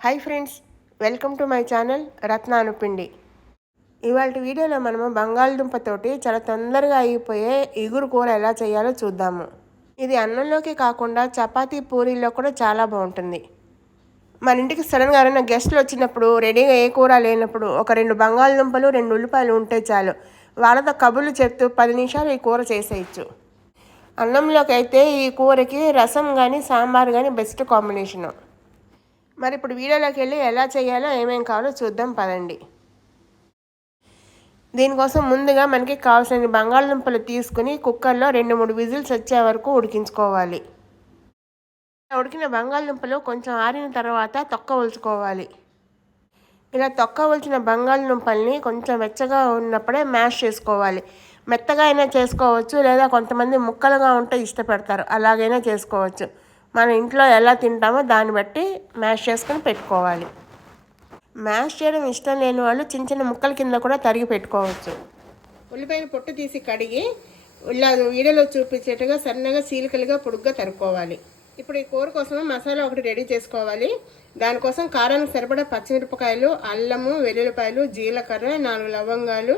Hi friends welcome to my channel రత్నాను పిండి ఇవాళ వీడియోలో మనము బంగాళదుంపతోటి చాలా తొందరగా అయిపోయే ఇగురు కూర ఎలా చేయాలో చూద్దాము. ఇది అన్నంలోకి కాకుండా చపాతీ పూరీలో కూడా చాలా బాగుంటుంది. మన ఇంటికి సడన్గా ఎవరైనా గెస్ట్లు వచ్చినప్పుడు రెడీగా ఏ కూర లేనప్పుడు ఒక రెండు బంగాళదుంపలు రెండు ఉల్లిపాయలు ఉంటే చాలు. వాళ్ళతో కబుర్లు చెప్తూ పది నిమిషాలు ఈ కూర చేసేయచ్చు. అన్నంలోకి అయితే ఈ కూరకి రసం కానీ సాంబార్ కానీ బెస్ట్ కాంబినేషను మరి ఇప్పుడు వీడియోలోకి వెళ్ళి ఎలా చేయాలో ఏమేం కావాలో చూద్దాం పదండి. దీనికోసం ముందుగా మనకి కావాల్సిన బంగాళదుంపలు తీసుకుని కుక్కర్లో రెండు మూడు విజిల్స్ వచ్చే వరకు ఉడికించుకోవాలి. ఉడికిన బంగాళదుంపలు కొంచెం ఆరిన తర్వాత తొక్క ఉల్చుకోవాలి ఇలా తొక్క ఉల్చిన బంగాళదుంపల్ని కొంచెం వెచ్చగా ఉన్నప్పుడే మ్యాష్ చేసుకోవాలి. మెత్తగా అయినా చేసుకోవచ్చు లేదా కొంతమంది ముక్కలుగా ఉంటే ఇష్టపడతారు. అలాగైనా చేసుకోవచ్చు. మన ఇంట్లో ఎలా తింటామో దాన్ని బట్టి మ్యాష్ చేసుకొని పెట్టుకోవాలి. మ్యాష్ చేయడం ఇష్టం లేని వాళ్ళు చిన్న చిన్న ముక్కల కింద కూడా తరిగి పెట్టుకోవచ్చు. ఉల్లిపాయల పొట్టు తీసి కడిగి ఇలా వీడియోలో చూపించేట్టుగా సన్నగా చీలికలుగా పొడుగ్గా తరుక్కోవాలి. ఇప్పుడు ఈ కూర కోసం మసాలా ఒకటి రెడీ చేసుకోవాలి. దానికోసం కారానికి సరిపడా పచ్చిమిరపకాయలు అల్లము వెల్లుల్లిపాయలు జీలకర్ర నాలుగు లవంగాలు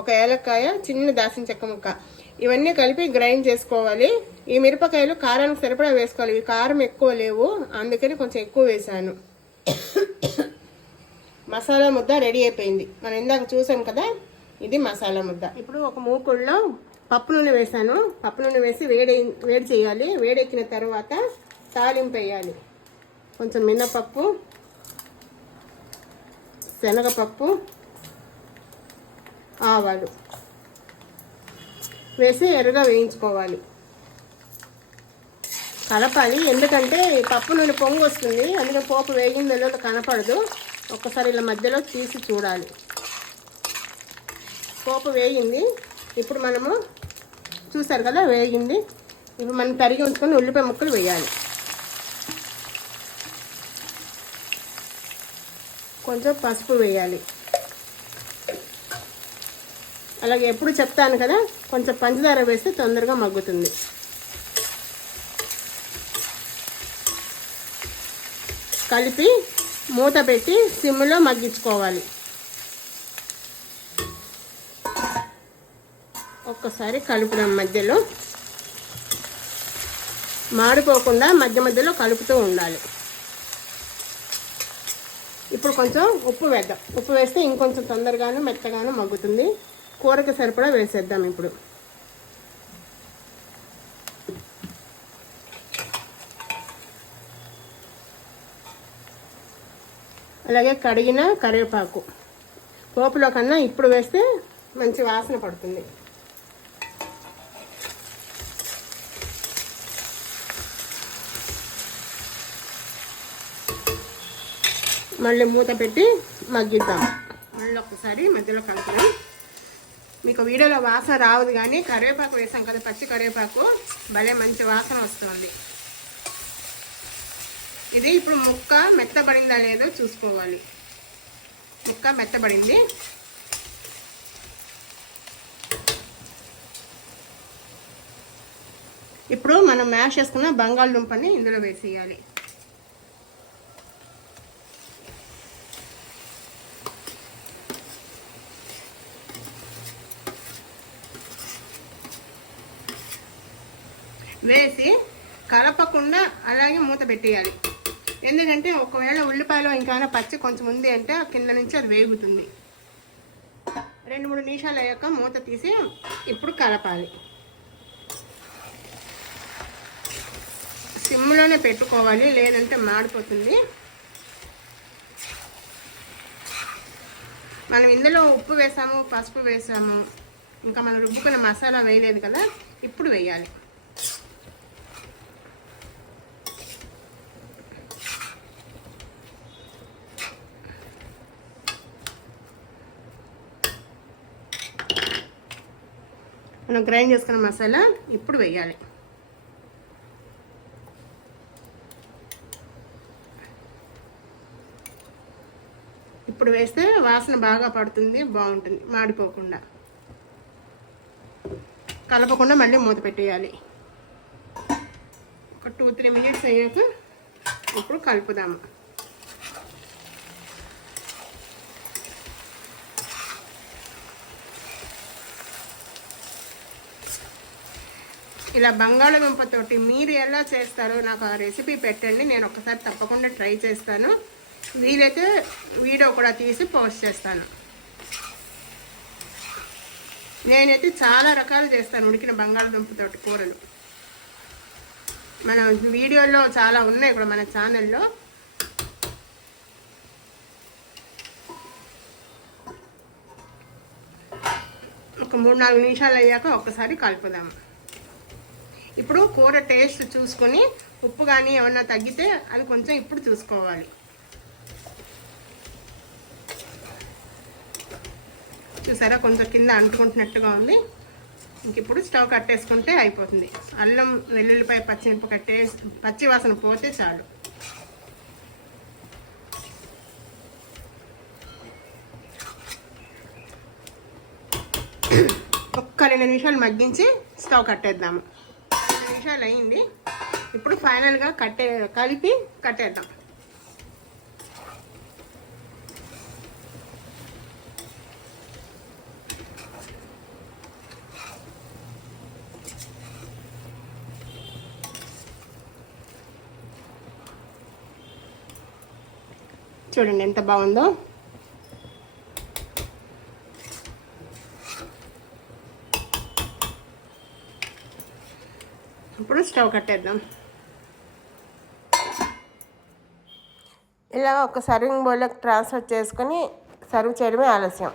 ఒక ఏలక్కాయ చిన్న దాసిన చెక్క ముక్క. ఇవన్నీ కలిపి గ్రైండ్ చేసుకోవాలి. ఈ మిరపకాయలు కారానికి సరిపడా వేసుకోవాలి. ఇవి కారం ఎక్కువ లేవు. అందుకని కొంచెం ఎక్కువ వేసాను మసాలా ముద్ద రెడీ అయిపోయింది. మనం ఇందాక చూసాం కదా ఇది మసాలా ముద్ద. ఇప్పుడు ఒక మూకుళ్ళలో పప్పు నూనె వేసాను పప్పు నూనె వేసి వేడి వేడి చేయాలి. వేడెక్కిన తర్వాత తాలింపు వేయాలి. కొంచెం మినపప్పు శనగపప్పు ఆవాలు. వేసి ఎర్రగా వేయించుకోవాలి. కలపాలి. ఎందుకంటే పప్పు నుండి పొంగు వస్తుంది. అందుకే పోపు వేగిందో లేదో కనపడదు. ఒక్కసారి ఇలా మధ్యలో తీసి చూడాలి. పోపు వేగింది. ఇప్పుడు మనము చూసారు కదా వేగింది. ఇప్పుడు మనం తరిగి ఉంచుకొని ఉల్లిపాయ ముక్కలు వేయాలి. కొంచెం పసుపు వేయాలి. అలాగే ఎప్పుడు చెప్తాను కదా కొంచెం పంచదార వేస్తే తొందరగా మగ్గుతుంది. కలిపి మూత పెట్టి సిమ్లో మగ్గించుకోవాలి. ఒక్కసారి కలుపుదాం మధ్యలో. మాడిపోకుండా మధ్య మధ్యలో కలుపుతూ ఉండాలి. ఇప్పుడు కొంచెం ఉప్పు వేద్దాం. ఉప్పు వేస్తే ఇంకొంచెం తొందరగాను మెత్తగాను మగ్గుతుంది. కూరకి సరిపడా వేసేద్దాం ఇప్పుడు. అలాగే కడిగిన కరివేపాకు. పోపులో కన్నా ఇప్పుడు వేస్తే మంచి వాసన పడుతుంది. మళ్ళీ మూత పెట్టి మగ్గిద్దాం. మళ్ళీ ఒకసారి మధ్యలో కలుపుదాం. మీకు వీడియోలో వాసన రావదు కానీ కరివేపాకు వేసాం కదా పచ్చి కరివేపాకు. భలే మంచి వాసన వస్తుంది. ఇది ఇప్పుడు ముక్క మెత్తబడిందా లేదో చూసుకోవాలి. ముక్క మెత్తబడింది. ఇప్పుడు మనం మ్యాష్ చేసుకున్న బంగాళదుంపని ఇందులో వేసేయాలి. వేసి కలపకుండా అలాగే మూత పెట్టేయాలి. ఎందుకంటే ఒకవేళ ఉల్లిపాయలు ఇంకా పచ్చి కొంచెం ఉంది అంటే కింద నుంచి అది వేగుతుంది. రెండు మూడు నిమిషాలు అయ్యాక మూత తీసి ఇప్పుడు కలపాలి. సిమ్లోనే పెట్టుకోవాలి లేదంటే మాడిపోతుంది. మనం ఇందులో ఉప్పు వేసాము పసుపు వేసాము ఇంకా మనం రుబ్బుకున్న మసాలా వేయలేదు కదా ఇప్పుడు వేయాలి. మనం గ్రైండ్ చేసుకున్న మసాలా ఇప్పుడు వేయాలి. ఇప్పుడు వేస్తే వాసన బాగా పడుతుంది బాగుంటుంది మాడిపోకుండా. కలపకుండా మళ్ళీ మూత పెట్టేయాలి. ఒక టూ త్రీ మినిట్స్ అయ్యాక ఇప్పుడు కలుపుదాము. ఇలా బంగాళదుంపతోటి మీరు ఎలా చేస్తారో నాకు ఆ రెసిపీ పెట్టండి. నేను ఒకసారి తప్పకుండా ట్రై చేస్తాను. వీలైతే వీడియో కూడా తీసి పోస్ట్ చేస్తాను. నేనైతే చాలా రకాలు చేస్తాను ఉడికిన బంగాళదుంపతోటి కూరలు. మన వీడియోలో చాలా ఉన్నాయి కూడా మన ఛానల్లో. ఒక మూడు నాలుగు నిమిషాలు అయ్యాక ఒక్కసారి కలుపుదాము ఇప్పుడు కూర టేస్ట్ చూసుకొని ఉప్పు కానీ ఏమన్నా తగ్గితే అది కొంచెం ఇప్పుడు చూసుకోవాలి. చూసారా? కొంచెం కింద అంటుకుంటున్నట్టుగా ఉంది. ఇంక ఇప్పుడు స్టవ్ కట్టేసుకుంటే అయిపోతుంది. అల్లం వెల్లుల్లిపాయ పచ్చిమిరపకాయ కట్టే పచ్చి వాసన పోతే చాలు. ఒక్క రెండు నిమిషాలు మగ్గించి స్టవ్ కట్టేద్దాము. నిమిషాలు అయింది ఇప్పుడు ఫైనల్గా కట్టే కలిపి కట్టేద్దాం. చూడండి ఎంత బాగుందో. ఇప్పుడు స్టవ్ కట్టేద్దాం. ఇలా ఒక సర్వింగ్ బౌల్లోకి ట్రాన్స్ఫర్ చేసుకొని సర్వ్ చేయడమే ఆలస్యం.